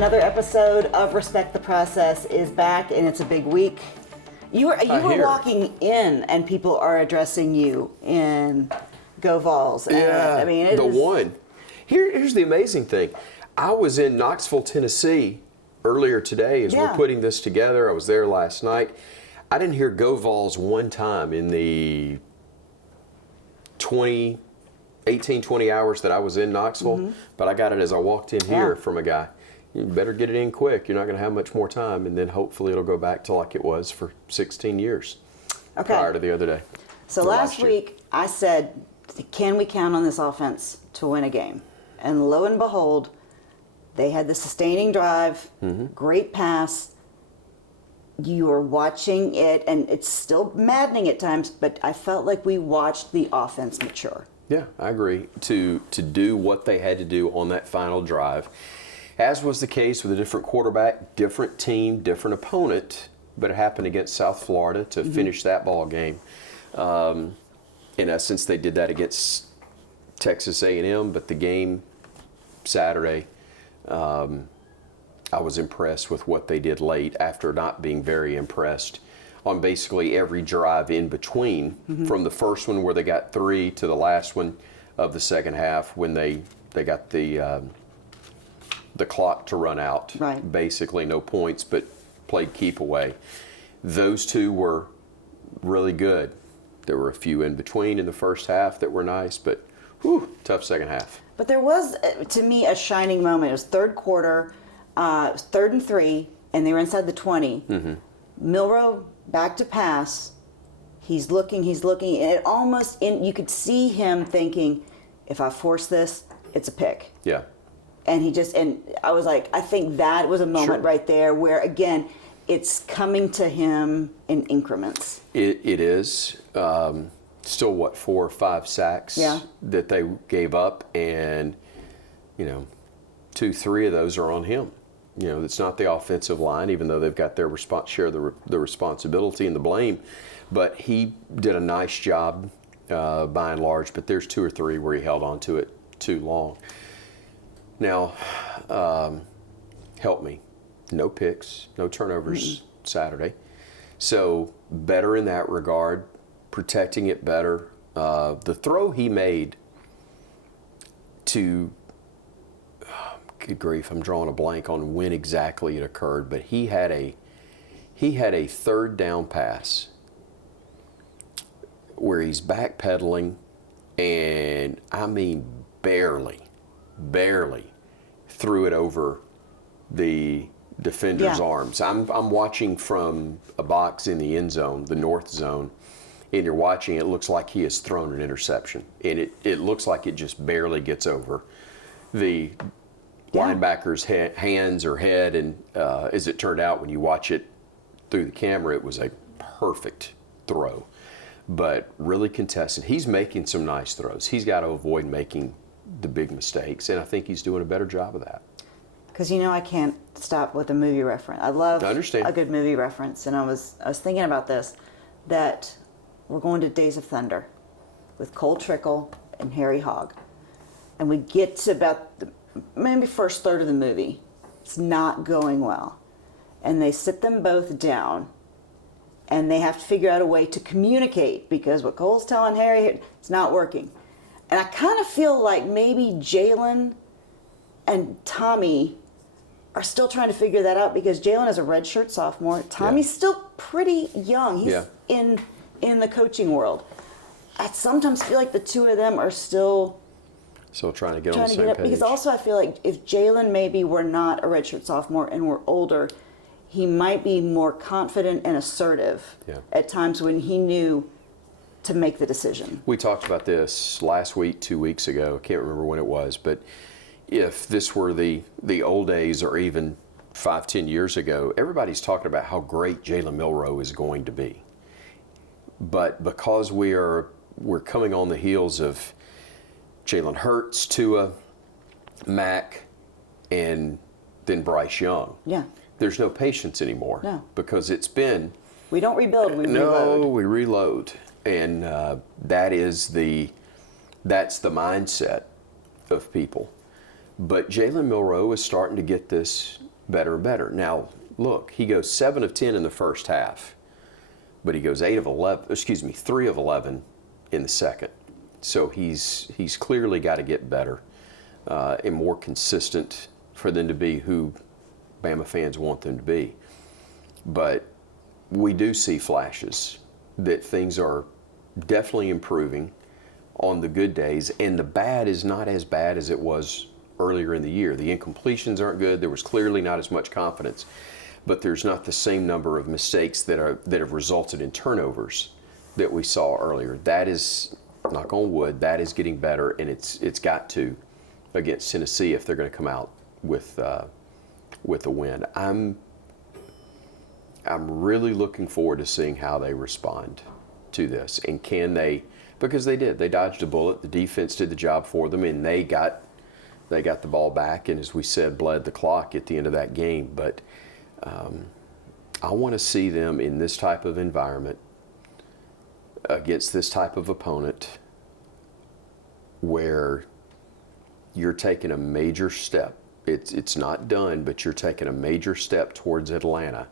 Another episode of Respect the Process is back, and it's a big week. You were walking in, and people are addressing you in Go Vols. Yeah, I mean, one. Here's the amazing thing. I was in Knoxville, Tennessee earlier today as we're putting this together. I was there last night. I didn't hear Go Vols one time in the 18, 20 hours that I was in Knoxville, but I got it as I walked in here from a guy. You better get it in quick. You're not going to have much more time, and then hopefully it'll go back to like it was for 16 years prior to the other day. So last week I said, can we count on this offense to win a game? And lo and behold, they had the sustaining drive, great pass. You are watching it, and it's still maddening at times, but I felt like we watched the offense mature. Yeah, I agree. To do what they had to do on that final drive, as was the case with a different quarterback, different team, different opponent, but it happened against South Florida to finish that ball game. In essence, they did that against Texas A&M, but the game Saturday, I was impressed with what they did late after not being very impressed on basically every drive in between, from the first one where they got 3 to the last one of the second half when they got the clock to run out. Right. Basically no points, but played keep away. Those two were really good. There were a few in between in the first half that were nice, but tough second half. But there was, to me, a shining moment. It was third quarter, 3rd and 3, and they were inside the 20. Milroe back to pass. He's looking, and it almost, you could see him thinking, if I force this, it's a pick. Yeah. And I was like, I think that was a moment right there where, again, it's coming to him in increments. It is. Still, 4 or 5 sacks that they gave up, and 2, 3 of those are on him. It's not the offensive line, even though they've got their share the responsibility and the blame. But he did a nice job by and large. But there's 2 or 3 where he held on to it too long. Now, help me. No picks, no turnovers Saturday. So better in that regard, protecting it better. The throw he made to, good grief, I'm drawing a blank on when exactly it occurred, but he had a 3rd down pass where he's backpedaling, and I mean barely threw it over the defender's arms. I'm watching from a box in the end zone, the north zone, and you're watching, it looks like he has thrown an interception. And it looks like it just barely gets over the linebacker's hands or head. And as it turned out, when you watch it through the camera, it was a perfect throw. But really contested. He's making some nice throws. He's got to avoid making the big mistakes, and I think he's doing a better job of that. Because I can't stop with a movie reference. I love a good movie reference, and I was thinking about this, that we're going to Days of Thunder with Cole Trickle and Harry Hogg, and we get to about maybe first third of the movie. It's not going well, and they sit them both down, and they have to figure out a way to communicate, because what Cole's telling Harry, it's not working. And I kind of feel like maybe Jalen and Tommy are still trying to figure that out, because Jalen is a redshirt sophomore. Tommy's still pretty young. He's in the coaching world. I sometimes feel like the two of them are still trying to get on the same page. Because also I feel like if Jalen maybe were not a redshirt sophomore and were older, he might be more confident and assertive at times when he knew to make the decision. We talked about this last week, 2 weeks ago. I can't remember when it was, but if this were the old days or even 5, 10 years ago, everybody's talking about how great Jalen Milroe is going to be. But because we're coming on the heels of Jalen Hurts, Tua, Mac, and then Bryce Young. Yeah. There's no patience anymore. No. Because it's been... We don't rebuild, we reload. No, we reload. And that's the mindset of people. But Jalen Milroe is starting to get this better and better. Now, look, he goes 7 of 10 in the first half, but he goes 3 of 11 in the second. So he's clearly got to get better and more consistent for them to be who Bama fans want them to be. But we do see flashes that things are definitely improving on the good days, and the bad is not as bad as it was earlier in the year. The incompletions aren't good. There was clearly not as much confidence, but there's not the same number of mistakes that have resulted in turnovers that we saw earlier. That is, knock on wood, that is getting better, and it's got to against Tennessee if they're going to come out with a win. I'm really looking forward to seeing how they respond to this, and can they, because they dodged a bullet. The defense did the job for them, and they got the ball back, and as we said, bled the clock at the end of that game. But I want to see them in this type of environment against this type of opponent where you're taking a major step. It's not done, but you're taking a major step towards Atlanta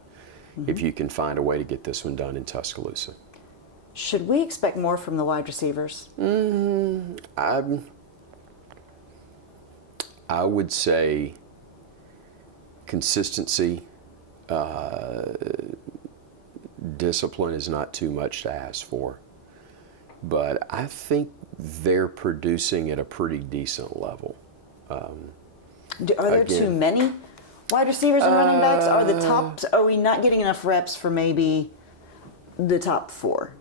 if you can find a way to get this one done in Tuscaloosa. Should we expect more from the wide receivers? I would say consistency, discipline is not too much to ask for. But I think they're producing at a pretty decent level. Are there too many wide receivers and running backs? Are we not getting enough reps for maybe the top 4?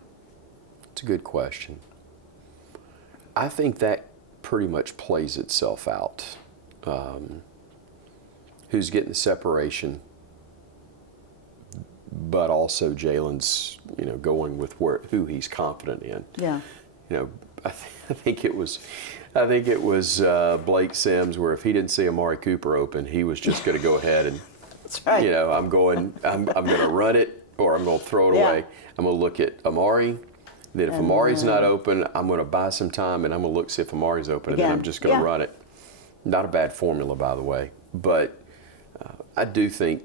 It's a good question. I think that pretty much plays itself out. Who's getting the separation, but also Jalen's, going with who he's confident in. Yeah. I think it was Blake Sims, where if he didn't see Amari Cooper open, he was just going to go ahead and, that's right. I'm going to run it, or I'm going to throw it away. I'm going to look at Amari. Then if Amari's not open, I'm going to buy some time, and I'm going to look see if Amari's open, and then I'm just going to run it. Not a bad formula, by the way, but I do think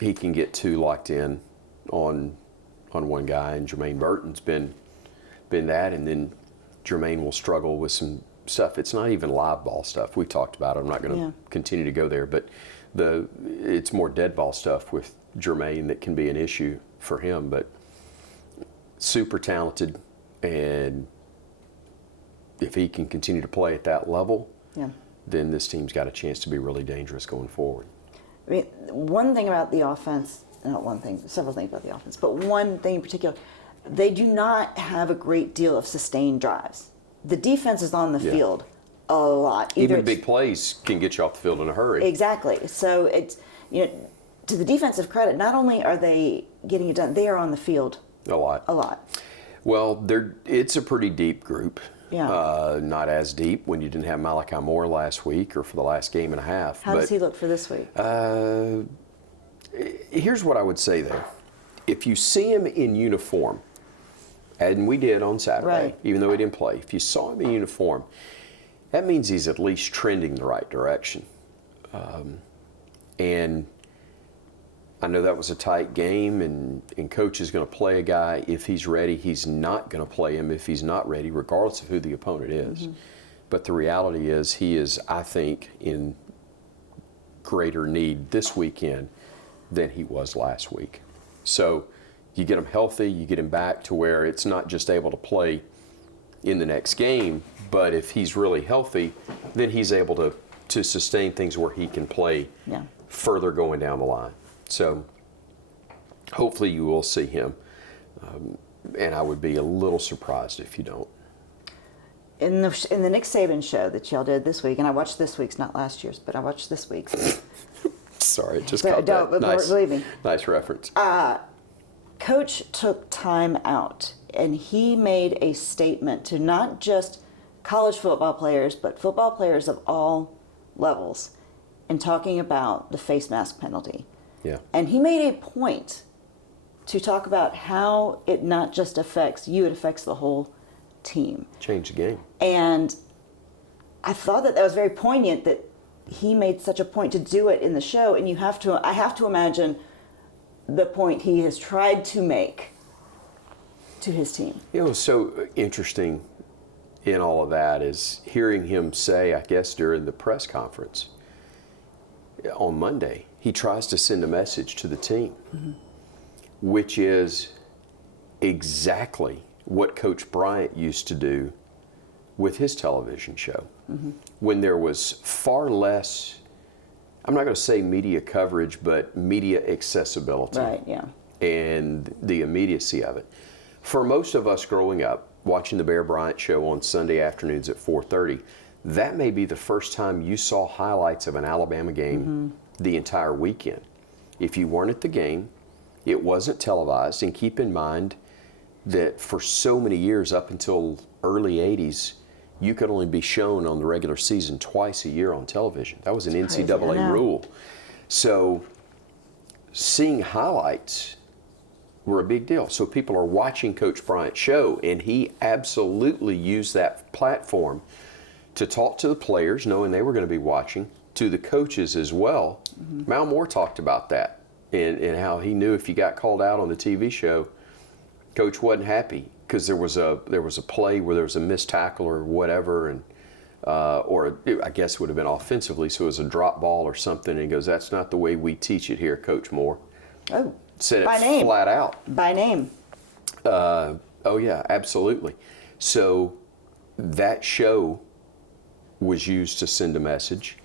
he can get 2 locked in on one guy, and Jermaine Burton's been that, and then Jermaine will struggle with some stuff. It's not even live ball stuff. We talked about it. I'm not going to continue to go there, but it's more dead ball stuff with Jermaine that can be an issue for him, but super talented, and if he can continue to play at that level, then this team's got a chance to be really dangerous going forward. I mean, one thing about the offense, several things about the offense, but one thing in particular, they do not have a great deal of sustained drives. The defense is on the field a lot. Even big plays can get you off the field in a hurry. Exactly. So it's, to the defensive credit, not only are they getting it done, they are on the field a lot. Well, it's a pretty deep group. Yeah. Not as deep when you didn't have Malachi Moore last week or for the last game and a half. How does he look for this week? Here's what I would say there. If you see him in uniform, and we did on Saturday, even though he didn't play, if you saw him in uniform, that means he's at least trending the right direction. And I know that was a tight game, and Coach is going to play a guy if he's ready. He's not going to play him if he's not ready, regardless of who the opponent is. But the reality is he is, I think, in greater need this weekend than he was last week. So you get him healthy, you get him back to where it's not just able to play in the next game, but if he's really healthy, then he's able to sustain things where he can play further going down the line. So hopefully you will see him, and I would be a little surprised if you don't. In the Nick Saban show that y'all did this week, and I watched this week's, not last year's, but I watched this week's. Sorry, it just caught that. Believe me. Nice reference. Coach took time out, and he made a statement to not just college football players, but football players of all levels, in talking about the face mask penalty. Yeah. And he made a point to talk about how it not just affects you, it affects the whole team. Change the game. And I thought that was very poignant, that he made such a point to do it in the show, and I have to imagine the point he has tried to make to his team. What's so interesting in all of that is hearing him say, I guess during the press conference on Monday, he tries to send a message to the team, which is exactly what Coach Bryant used to do with his television show. When there was far less, I'm not going to say media coverage, but media accessibility. Right, yeah. And the immediacy of it. For most of us growing up, watching the Bear Bryant show on Sunday afternoons at 4:30, that may be the first time you saw highlights of an Alabama game the entire weekend. If you weren't at the game, it wasn't televised. And keep in mind that for so many years, up until early 80s, you could only be shown on the regular season twice a year on television. That was an NCAA rule. So seeing highlights were a big deal. So people are watching Coach Bryant's show, and he absolutely used that platform to talk to the players, knowing they were going to be watching, to the coaches as well. Mal Moore talked about that and how he knew if you got called out on the TV show, Coach wasn't happy because there was a play where there was a missed tackle or whatever, and I guess it would have been offensively, so it was a drop ball or something. And he goes, "That's not the way we teach it here, Coach Moore." Oh, said it by name. flat out. By name. Oh yeah, absolutely. So that show was used to send a message.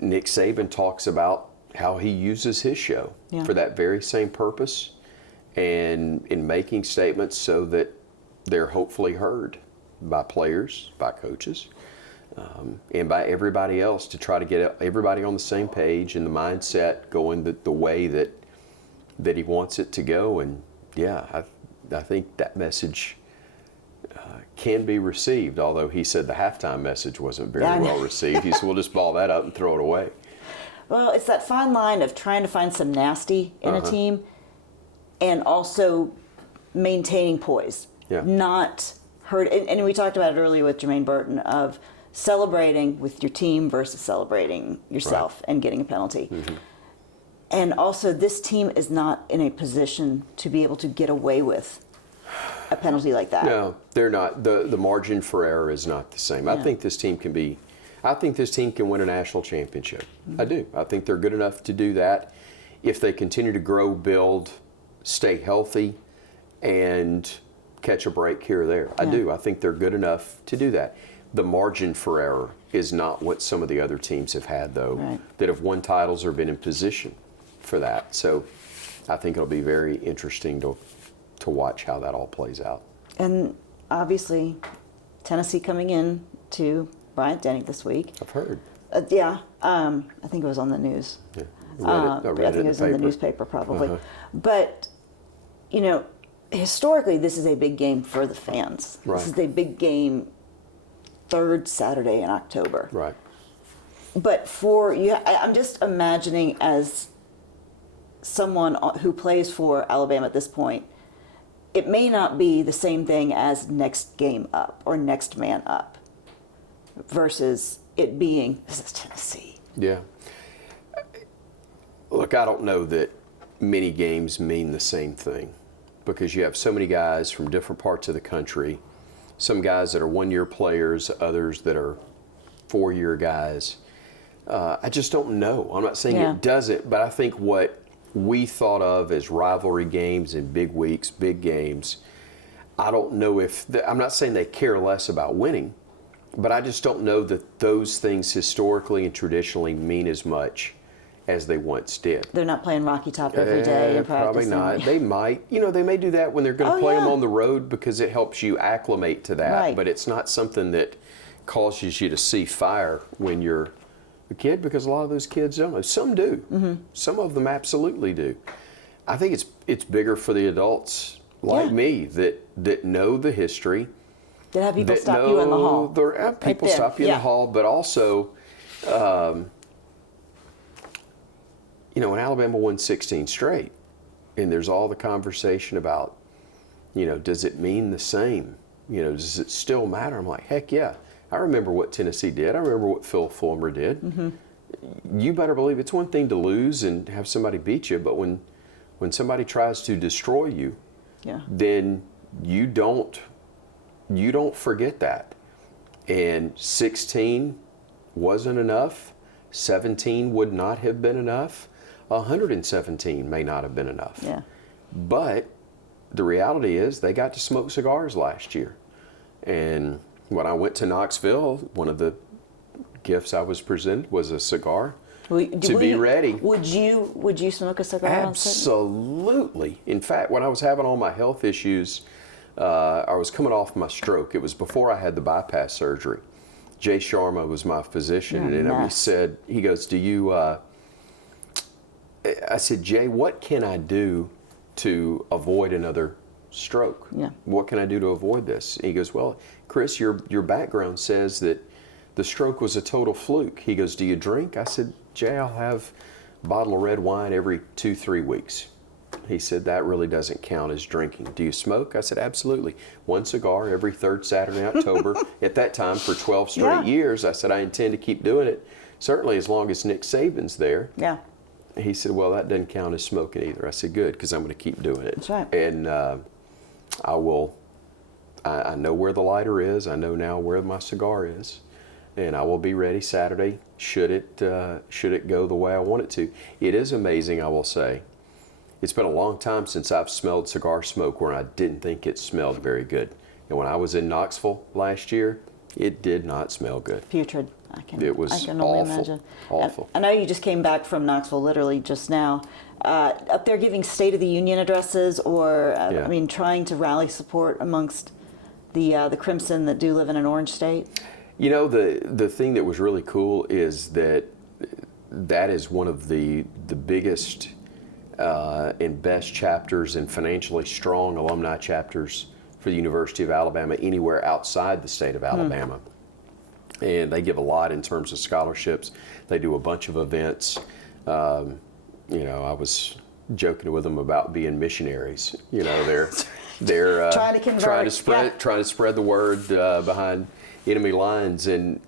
Nick Saban talks about how he uses his show for that very same purpose, and in making statements so that they're hopefully heard by players, by coaches, and by everybody else, to try to get everybody on the same page and the mindset going the way that he wants it to go. And yeah, I think that message can be received, although he said the halftime message wasn't very well received. He said, we'll just ball that up and throw it away. Well, it's that fine line of trying to find some nasty in a team and also maintaining poise. Yeah. Not hurt. And we talked about it earlier with Jermaine Burton of celebrating with your team versus celebrating yourself and getting a penalty. And also, this team is not in a position to be able to get away with a penalty like that. No, they're not. The margin for error is not the same. I think this team can win a national championship. I do. I think they're good enough to do that if they continue to grow, build, stay healthy, and catch a break here or there. I do. I think they're good enough to do that. The margin for error is not what some of the other teams have had, though, that have won titles or been in position for that. So I think it'll be very interesting to watch how that all plays out. And obviously, Tennessee coming in to Bryant-Denny this week. I've heard. I think it was on the news. Yeah. I think it was in the newspaper probably. But, historically, this is a big game for the fans. Right. This is a big game, third Saturday in October. Right. But for you, I'm just imagining as someone who plays for Alabama at this point, it may not be the same thing as next game up or next man up versus it being, this is Tennessee. Yeah. Look, I don't know that many games mean the same thing because you have so many guys from different parts of the country, some guys that are one-year players, others that are four-year guys. I just don't know. I'm not saying it doesn't, but I think what we thought of as rivalry games and big weeks, big games, I don't know if, I'm not saying they care less about winning, but I just don't know that those things historically and traditionally mean as much as they once did. They're not playing Rocky Top every day in practice. Probably not. They might. They may do that when they're going to play them on the road because it helps you acclimate to that. Right. But it's not something that causes you to see fire when you're a kid, because a lot of those kids don't know. Some do. Some of them absolutely do. I think it's bigger for the adults like me that know the history. That have people stop you in the hall. People stop you in the hall, but also, when Alabama won 16 straight, and there's all the conversation about, does it mean the same? Does it still matter? I'm like, heck yeah. I remember what Tennessee did. I remember what Phil Fulmer did. You better believe it's one thing to lose and have somebody beat you, but when somebody tries to destroy you, then you don't forget that. And 16 wasn't enough. 17 would not have been enough. 117 may not have been enough. Yeah. But the reality is they got to smoke cigars last year. And when I went to Knoxville, one of the gifts I was presented was a cigar to be ready. Would you smoke a cigar on set? Absolutely. In fact, when I was having all my health issues, I was coming off my stroke. It was before I had the bypass surgery. Jay Sharma was my physician, and he goes, do you, I said, Jay, what can I do to avoid another stroke? Yeah. What can I do to avoid this? And he goes, well, Chris, your background says that the stroke was a total fluke. He goes, do you drink? I said, Jay, I'll have a bottle of red wine every 2-3 weeks. He said, that really doesn't count as drinking. Do you smoke? I said, absolutely. One cigar every third Saturday in October. At that time, for 12 straight years, I said, I intend to keep doing it, certainly as long as Nick Saban's there. Yeah. He said, well, that doesn't count as smoking either. I said, good, because I'm going to keep doing it. That's right. And I know where the lighter is. I know now where my cigar is. And I will be ready Saturday should it go the way I want it to. It is amazing, I will say. It's been a long time since I've smelled cigar smoke where I didn't think it smelled very good. And when I was in Knoxville last year, it did not smell good. Putrid. It was I can only imagine. Awful. I know you just came back from Knoxville literally just now. Up there giving State of the Union addresses or, I mean, trying to rally support amongst the Crimson that do live in an orange state? You know, the thing that was really cool is that is one of the biggest and best chapters and financially strong alumni chapters for the University of Alabama anywhere outside the state of Alabama. And they give a lot in terms of scholarships. They do a bunch of events. You know, I was joking with them about being missionaries. You know, they're trying to convert, trying to spread the word behind enemy lines. And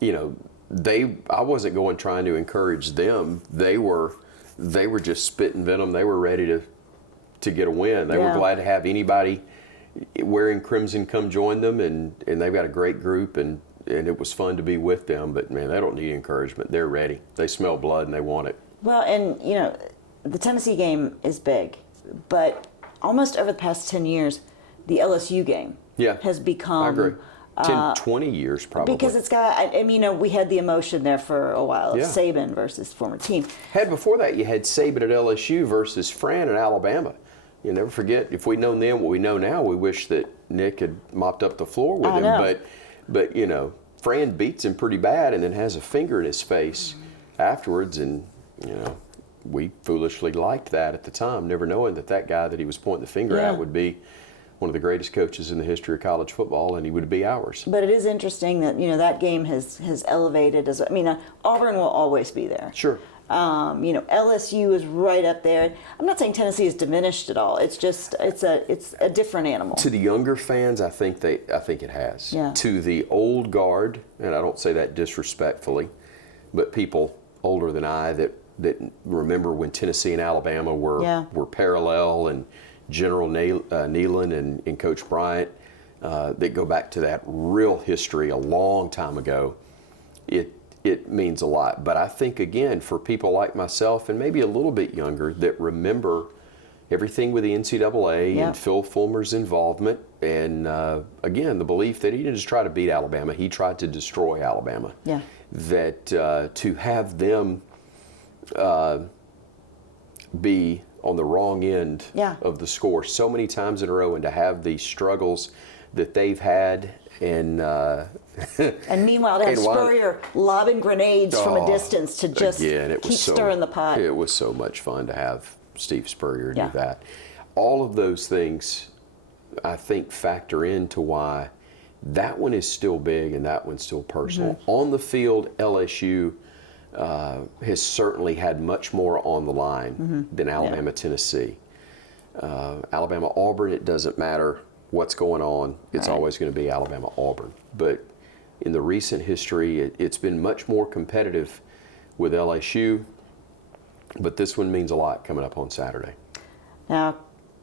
you know, I wasn't going trying to encourage them. They were just spitting venom. They were ready to get a win. They were glad to have anybody wearing crimson come join them, and they've got a great group, and it was fun to be with them. But man, they don't need encouragement. They're ready. They smell blood and they want it. Well, and you know, the Tennessee game is big, but almost over the past 10 years, the LSU game has become. I agree. 10, 20 years probably. Because it's got, I mean, you know, we had the emotion there for a while of Saban versus former team. Before that, you had Saban at LSU versus Fran at Alabama. You never forget, if we'd known then what we know now, we wish that Nick had mopped up the floor with him. But you know, Fran beats him pretty bad and then has a finger in his face afterwards. And, you know, we foolishly liked that at the time, never knowing that guy that he was pointing the finger at would be one of the greatest coaches in the history of college football, and he would be ours. But it is interesting that, you know, that game has elevated as, I mean, Auburn will always be there. Sure. You know, LSU is right up there. I'm not saying Tennessee is diminished at all. It's just it's a different animal. To the younger fans, I think it has. Yeah. To the old guard, and I don't say that disrespectfully, but people older than I that remember when Tennessee and Alabama were parallel, and General Neyland and Coach Bryant, that go back to that real history a long time ago. It means a lot. But I think, again, for people like myself and maybe a little bit younger that remember everything with the NCAA and Phil Fulmer's involvement, and again, the belief that he didn't just try to beat Alabama, he tried to destroy Alabama. Yeah. That to have them be on the wrong end of the score so many times in a row, and to have these struggles that they've had, and meanwhile, to have Spurrier lobbing grenades from a distance to just keep stirring the pot. It was so much fun to have Steve Spurrier do that. All of those things, I think, factor into why that one is still big and that one's still personal. On the field, LSU has certainly had much more on the line than Alabama, Tennessee. Alabama, Auburn, it doesn't matter what's going on, it's always going to be Alabama-Auburn. But in the recent history, it's been much more competitive with LSU, but this one means a lot coming up on Saturday. Now,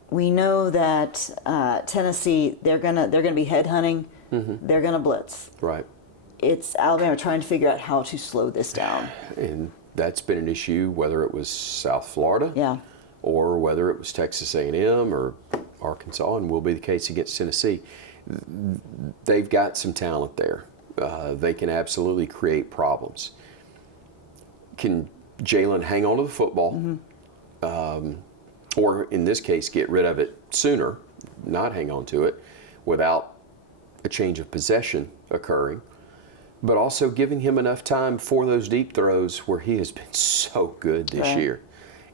we know that Tennessee, they're gonna be headhunting. They're gonna blitz. Right. It's Alabama trying to figure out how to slow this down. And that's been an issue, whether it was South Florida, or whether it was Texas A&M or Arkansas, and will be the case against Tennessee. They've got some talent there. They can absolutely create problems. Can Jalen hang on to the football, or in this case, get rid of it sooner, not hang on to it, without a change of possession occurring, but also giving him enough time for those deep throws where he has been so good this year?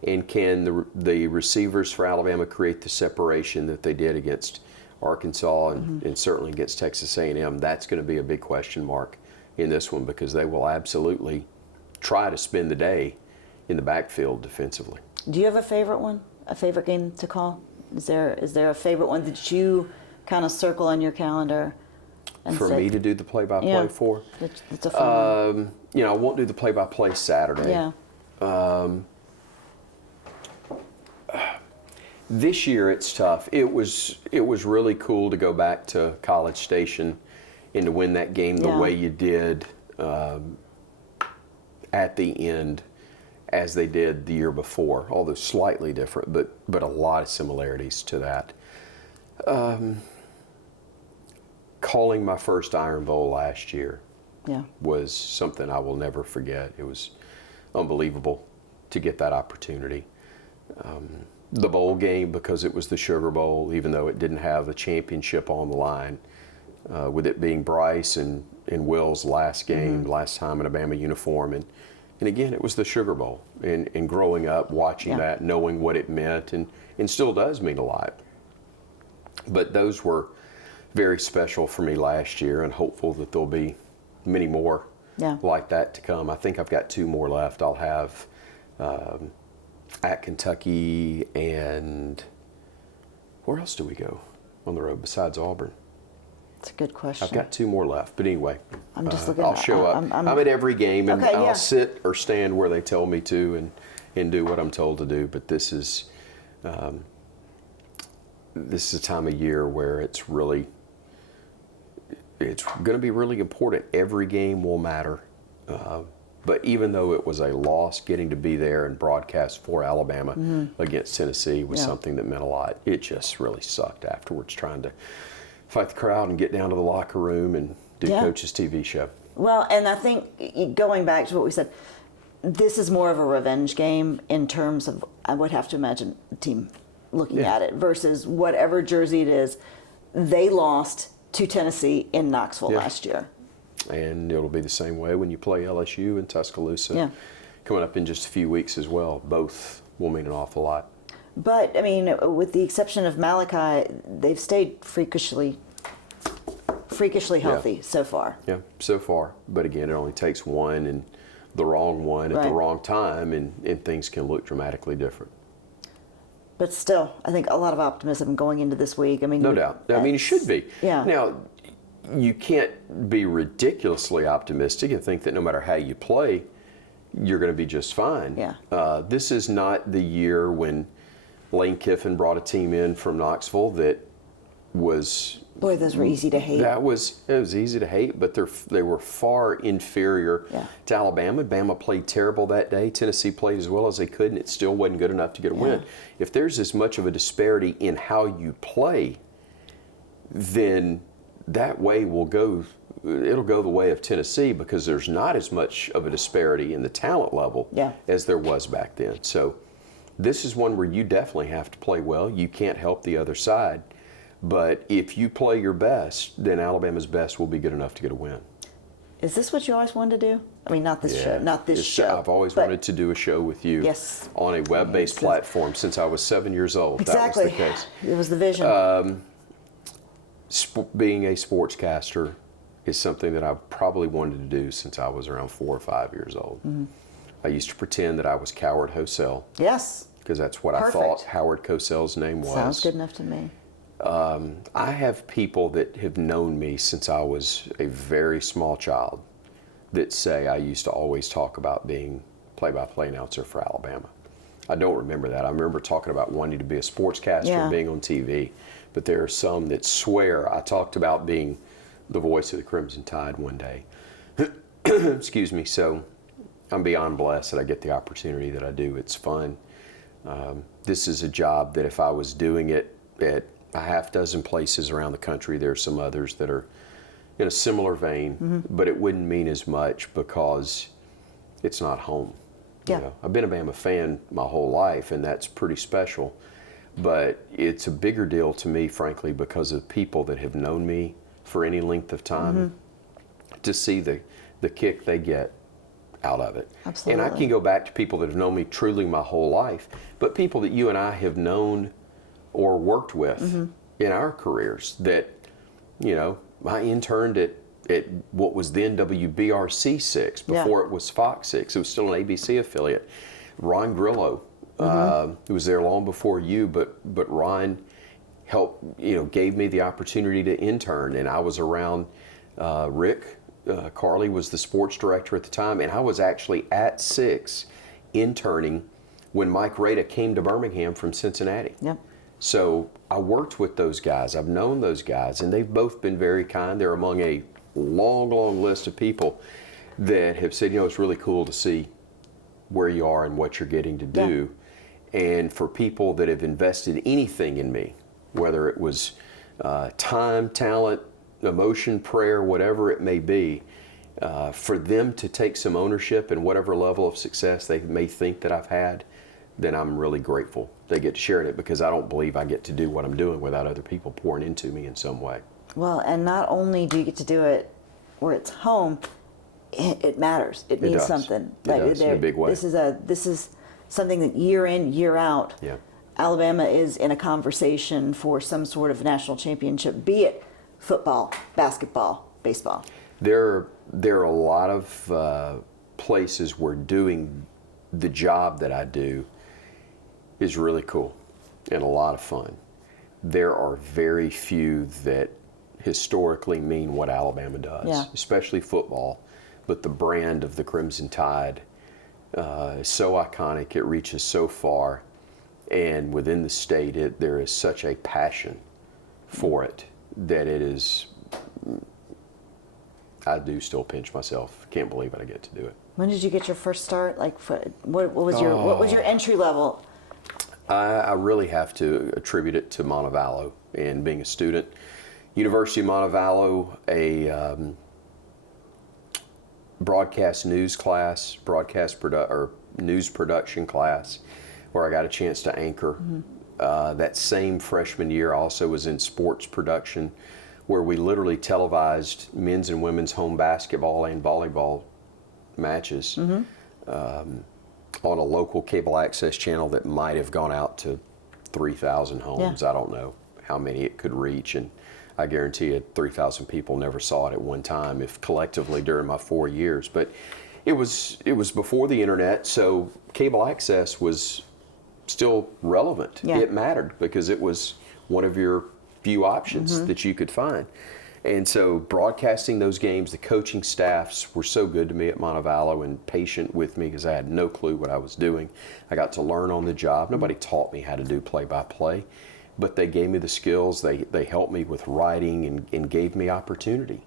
And can the receivers for Alabama create the separation that they did against Arkansas and certainly against Texas A&M? That's going to be a big question mark in this one, because they will absolutely try to spend the day in the backfield defensively. Do you have a favorite one? A favorite game to call? Is there a favorite one that you kind of circle on your calendar? And for me to do the play-by-play for? It's a fun one. You know, I won't do the play-by-play Saturday. Yeah. This year it's tough. It was really cool to go back to College Station and to win that game the way you did at the end, as they did the year before, although slightly different, but a lot of similarities to that. Calling my first Iron Bowl last year was something I will never forget. It was unbelievable to get that opportunity. The bowl game, because it was the Sugar Bowl, even though it didn't have the championship on the line, with it being Bryce and Will's last game, last time in a Bama uniform, and again, it was the Sugar Bowl, and growing up, watching that, knowing what it meant, and still does mean a lot. But those were very special for me last year, and hopeful that there'll be many more like that to come. I think I've got 2 more left. I'll have at Kentucky, and where else do we go on the road besides Auburn? That's a good question. I've got 2 more left, but anyway, I'm just looking. I'll show up. I'm at every game, and I'll sit or stand where they tell me to, and do what I'm told to do. But this is a time of year where it's going to be really important. Every game will matter. But even though it was a loss, getting to be there and broadcast for Alabama against Tennessee was something that meant a lot. It just really sucked afterwards, trying to fight the crowd and get down to the locker room and do Coach's TV show. Well, and I think going back to what we said, this is more of a revenge game in terms of, I would have to imagine the team looking at it, versus whatever jersey it is. They lost to Tennessee in Knoxville last year. And it'll be the same way when you play LSU in Tuscaloosa coming up in just a few weeks as well. Both will mean an awful lot. But, I mean, with the exception of Malachi, they've stayed freakishly healthy so far. Yeah, so far. But again, it only takes one, and the wrong one at the wrong time, and things can look dramatically different. But still, I think a lot of optimism going into this week. I mean, no doubt. I mean, it should be. Yeah. Now, you can't be ridiculously optimistic and think that no matter how you play, you're going to be just fine. Yeah. This is not the year when Lane Kiffin brought a team in from Knoxville that was... Boy, those were easy to hate. It was easy to hate, but they were far inferior to Alabama. Bama played terrible that day. Tennessee played as well as they could, and it still wasn't good enough to get a win. If there's as much of a disparity in how you play, then that way it'll go the way of Tennessee, because there's not as much of a disparity in the talent level as there was back then. So this is one where you definitely have to play well. You can't help the other side. But if you play your best, then Alabama's best will be good enough to get a win. Is this what you always wanted to do? I mean, not this show. I've always wanted to do a show with you on a web-based platform since I was 7 years old. Exactly. That was the case. It was the vision. Being a sportscaster is something that I've probably wanted to do since I was around 4 or 5 years old. I used to pretend that I was Coward Hosell. Yes. Because that's what I thought Howard Cosell's name was. Sounds good enough to me. I have people that have known me since I was a very small child that say I used to always talk about being play-by-play announcer for Alabama. I don't remember that. I remember talking about wanting to be a sportscaster and being on TV, but there are some that swear I talked about being the voice of the Crimson Tide one day. Excuse me. So I'm beyond blessed that I get the opportunity that I do. It's fun. This is a job that if I was doing it at a half dozen places around the country, there are some others that are in a similar vein, but it wouldn't mean as much because it's not home. Yeah. You know, I've been a Bama fan my whole life, and that's pretty special. But it's a bigger deal to me, frankly, because of people that have known me for any length of time, to see the kick they get out of it. Absolutely. And I can go back to people that have known me truly my whole life, but people that you and I have known or worked with in our careers that, you know, I interned at what was then WBRC 6 before it was Fox 6. It was still an ABC affiliate. Ron Grillo, who was there long before you, but Ron helped, you know, gave me the opportunity to intern, and I was around Rick. Carly was the sports director at the time, and I was actually at 6 interning when Mike Rada came to Birmingham from Cincinnati. Yeah. So I worked with those guys. I've known those guys, and they've both been very kind. They're among a long, long list of people that have said, you know, it's really cool to see where you are and what you're getting to do. Yeah. And for people that have invested anything in me, whether it was time, talent, emotion, prayer, whatever it may be, for them to take some ownership in whatever level of success they may think that I've had, then I'm really grateful they get to share in it, because I don't believe I get to do what I'm doing without other people pouring into me in some way. Well, and not only do you get to do it where it's home, it matters. It means something. It does, in a big way. This is something that year in, year out, Alabama is in a conversation for some sort of national championship, be it football, basketball, baseball. There are a lot of places where doing the job that I do is really cool and a lot of fun. There are very few that historically mean what Alabama does, especially football. But the brand of the Crimson Tide is so iconic. It reaches so far, and within the state, there is such a passion for it that it is. I do still pinch myself. Can't believe I get to do it. When did you get your first start? Like, what was your entry level? I really have to attribute it to Montevallo and being a student. University of Montevallo, a broadcast news class, news production class, where I got a chance to anchor. That same freshman year, I also was in sports production, where we literally televised men's and women's home basketball and volleyball matches on a local cable access channel that might have gone out to 3,000 homes. I don't know how many it could reach, and I guarantee you 3,000 people never saw it at one time, if collectively during my 4 years. But it was before the internet, so cable access was still relevant. It mattered because it was one of your few options that you could find. And so broadcasting those games, the coaching staffs were so good to me at Montevallo and patient with me because I had no clue what I was doing. I got to learn on the job. Nobody taught me how to do play-by-play, but they gave me the skills. They helped me with writing and gave me opportunity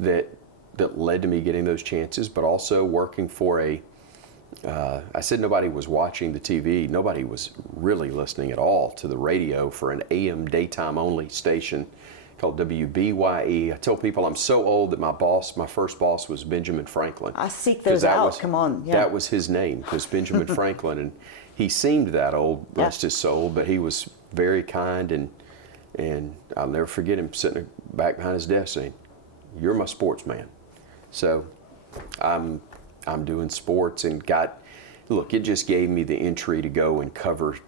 that led to me getting those chances, but also working for I said nobody was watching the TV. Nobody was really listening at all to the radio for an AM daytime only station called WBYE. I tell people I'm so old that my first boss was Benjamin Franklin. I seek those out. Come on. That was his name, was Benjamin Franklin. And he seemed that old, rest his soul, but he was very kind, and I'll never forget him sitting back behind his desk saying, "You're my sportsman." So I'm doing sports and it just gave me the entry to go and cover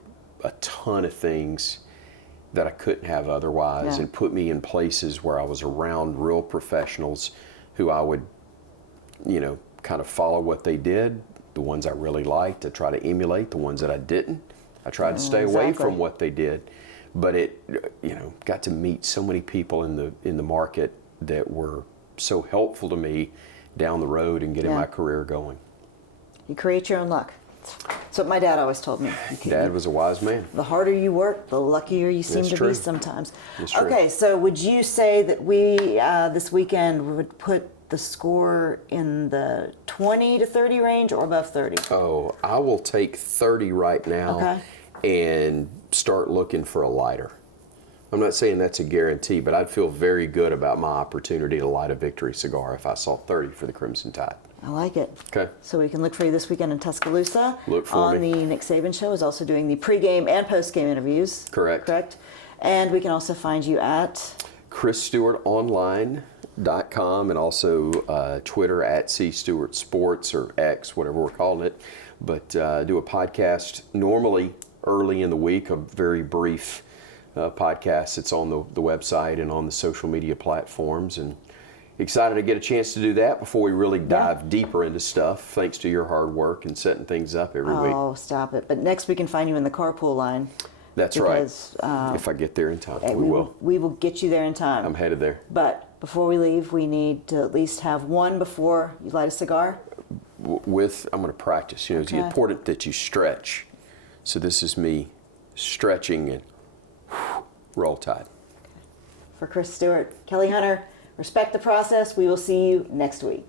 a ton of things that I couldn't have otherwise, and put me in places where I was around real professionals who I would, kind of follow what they did. The ones I really liked, I try to emulate. The ones that I didn't, I tried to stay away from what they did. but it, got to meet so many people in the market that were so helpful to me down the road and getting my career going. You create your own luck. That's what my dad always told me. Dad was a wise man. The harder you work, the luckier you seem to be sometimes. That's true. Okay, so would you say that we, this weekend, would put the score in the 20 to 30 range or above 30? Oh, I will take 30 right now and start looking for a lighter. I'm not saying that's a guarantee, but I'd feel very good about my opportunity to light a victory cigar if I saw 30 for the Crimson Tide. I like it. Okay. So we can look for you this weekend in Tuscaloosa. Look for on me. The Nick Saban Show is also doing the pregame and postgame interviews. Correct. And we can also find you at ChrisStewartOnline.com and also Twitter at CStewartSports or X, whatever we're calling it. But do a podcast normally early in the week, a very brief podcast. It's on the website and on the social media platforms, and excited to get a chance to do that before we really dive deeper into stuff, thanks to your hard work and setting things up every week. Oh, stop it. But next we can find you in the carpool line. That's because, right. If I get there in time, we will. We will get you there in time. I'm headed there. But before we leave, we need to at least have one before you light a cigar. I'm going to practice. It's important that you stretch. So this is me stretching and roll Tide. For Chris Stewart, Kelly Hunter, respect the process. We will see you next week.